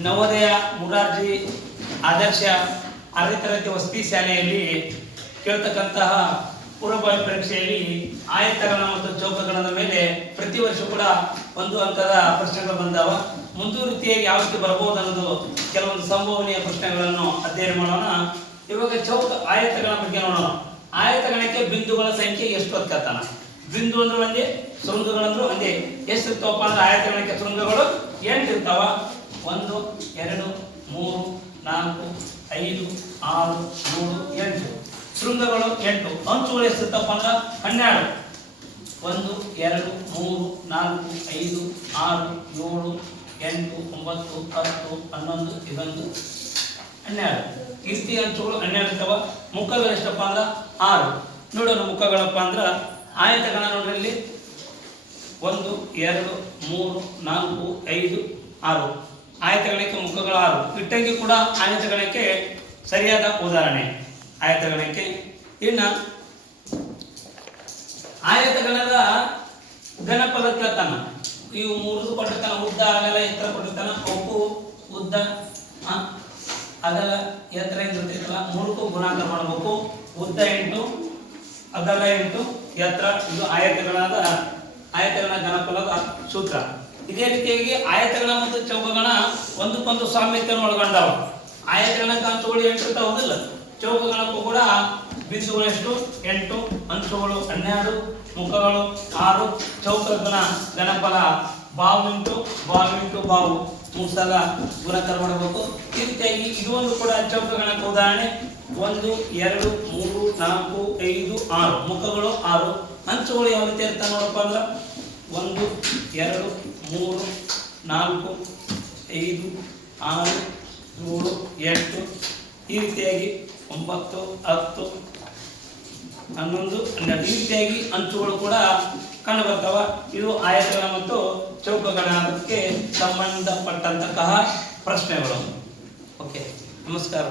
ನವೋದಯ ಮುರಾರ್ಜಿ ಆದರ್ಶ 6ನೇ ತರಗತಿ ವಸತಿ ಶಾಲೆಯಲ್ಲಿ ಕೇಳ್ತಕ್ಕಂತಹ ಪೂರ್ವಭಾವಿ ಪರೀಕ್ಷೆಯಲ್ಲಿ ಆಯತಗಣ ಮತ್ತು ಚೌಕಗಣದ ಮೇಲೆ ಪ್ರತಿ ವರ್ಷ ಕೂಡ 1 ಅಂಕದ ಪ್ರಶ್ನೆಗಳು ಬಂದಾವ. ಮುಂದುವರಿತಿಯಾಗಿ ಯಾವ ರೀತಿ ಬರಬಹುದು ಅನ್ನೋದು ಕೆಲವೊಂದು ಸಂಭವನೀಯ ಪ್ರಶ್ನೆಗಳನ್ನು ಅಧ್ಯಯನ ಮಾಡೋಣ. ಇವಾಗ ಆಯತಗಣ ಬಗ್ಗೆ ನೋಡೋಣ. ಆಯತಗಣಕ್ಕೆ ಬಿಂದುಗಳ ಸಂಖ್ಯೆ ಎಷ್ಟು ಅಂತ ಕೇಳ್ತಾನ. ಬಿಂದು ಅಂದ್ರೆ ಒಂದೇ, ಶೃಂಗಗಳಂದ್ರು ಒಂದೇ. ಎಷ್ಟು ಇರ್ತಾವಪ್ಪ ಅಂದ್ರೆ ಆಯತಗಣಕ್ಕೆ ಶೃಂಗಗಳು 8 ಇರ್ತಾವ. 1 2 3 4 5 6 7 8 ಶೃಂಗಗಳು 8. ಅಂಚುಗಳು ಎಷ್ಟು ಇರ್ತಾವಪ್ಪ ಅಂದ್ರೆ 12. 1 2 3 4 5 6 7 8 9 10 11 11 12 ಈ ರೀತಿ ಅಂಚುಗಳು 12 ಇರ್ತಾವ. ಮುಖಗಳು ಎಷ್ಟಪ್ಪ ಅಂದ್ರೆ 6. ನೋಡೋಣ ಮುಖಗಳಪ್ಪ ಅಂದ್ರೆ ಆಯತಗಣ ನೋಡ್ರಿ ಇಲ್ಲಿ 1 2 3 4 5 6 ಆಯತಗಣಕ್ಕೆ ಮುಖಗಳು 6. ಇಟ್ಟಂಗಿ ಕೂಡ ಆಯತಗಣಕ್ಕೆ ಸರಿಯಾದ ಉದಾಹರಣೆ. ಆಯತಗಣಕ್ಕೆ ಇನ್ನು ಆಯತಗಣದ ಘನಫಲ ಕೇಳ್ತಾನ. ಇವು 3 ಕೊಟ್ಟಿರ್ತಾನ. ಉದ್ದ ಅಗಲ ಎತ್ತರ ಕೊಟ್ಟಿರ್ತಾನ. ಕೊಪ್ಪು ಉದ್ದ ಅಗಲ ಎತ್ತರ ಇರ್ತೈತಲ್ಲ, 3ಕ್ಕೂ ಗುಣಾಕಾರ ಮಾಡಬೇಕು. ಉದ್ದ 8 ಅಗಲ 8 ಎತ್ತರ. ಇದು ಆಯತಗಣ ಘನಫಲದ ಸೂತ್ರ. ಇದೇ ರೀತಿಯಾಗಿ ಆಯತಗಣ ಮತ್ತು ಚೌಕಗಣ ಒಂದಕ್ಕೊಂದು ಸಾಮ್ಯತೆಯನ್ನು ಒಳಗೊಂಡಾವ. ಆಯತಗಣ ಅಂಚುಗಳು 8 ಇರ್ತಾವ ಹೌದಿಲ್ಲ. ಚೌಕಗಣಕ್ಕೂ ಕೂಡ ಬಿಂದುಗಳು ಎಷ್ಟು 8, ಅಂಚುಗಳು 12, ಮುಖಗಳು 6. ಚೌಕಗಣ ಘನಫಲ ಬಾವು ಇಂಟು ಬಾವು 3 ಸಲ ಗುಣಾಕಾರ ಮಾಡಬೇಕು. ಈ ರೀತಿಯಾಗಿ ಇದು ಒಂದು ಕೂಡ ಚೌಕಗಣಕ್ಕೆ ಉದಾಹರಣೆ. 1 2 3 4 5 6 ಮುಖಗಳು 6. ಅಂಚುಗಳು ಯಾವ ರೀತಿ ಇರ್ತಾವೆ ನೋಡಪ್ಪ ಅಂದ್ರೆ 1 2 3 4 5 6 7 8 ಈ ರೀತಿಯಾಗಿ 9 10 11 12 ಈ ರೀತಿಯಾಗಿ ಅಂಚುಗಳು ಕೂಡ ಕಂಡು ಬರ್ತಾವ. ಇದು ಆಯತಗಣ ಮತ್ತು ಚೌಕಗಣಕ್ಕೆ ಸಂಬಂಧಪಟ್ಟಂತಹ ಪ್ರಶ್ನೆಗಳು. ಓಕೆ, ನಮಸ್ಕಾರ.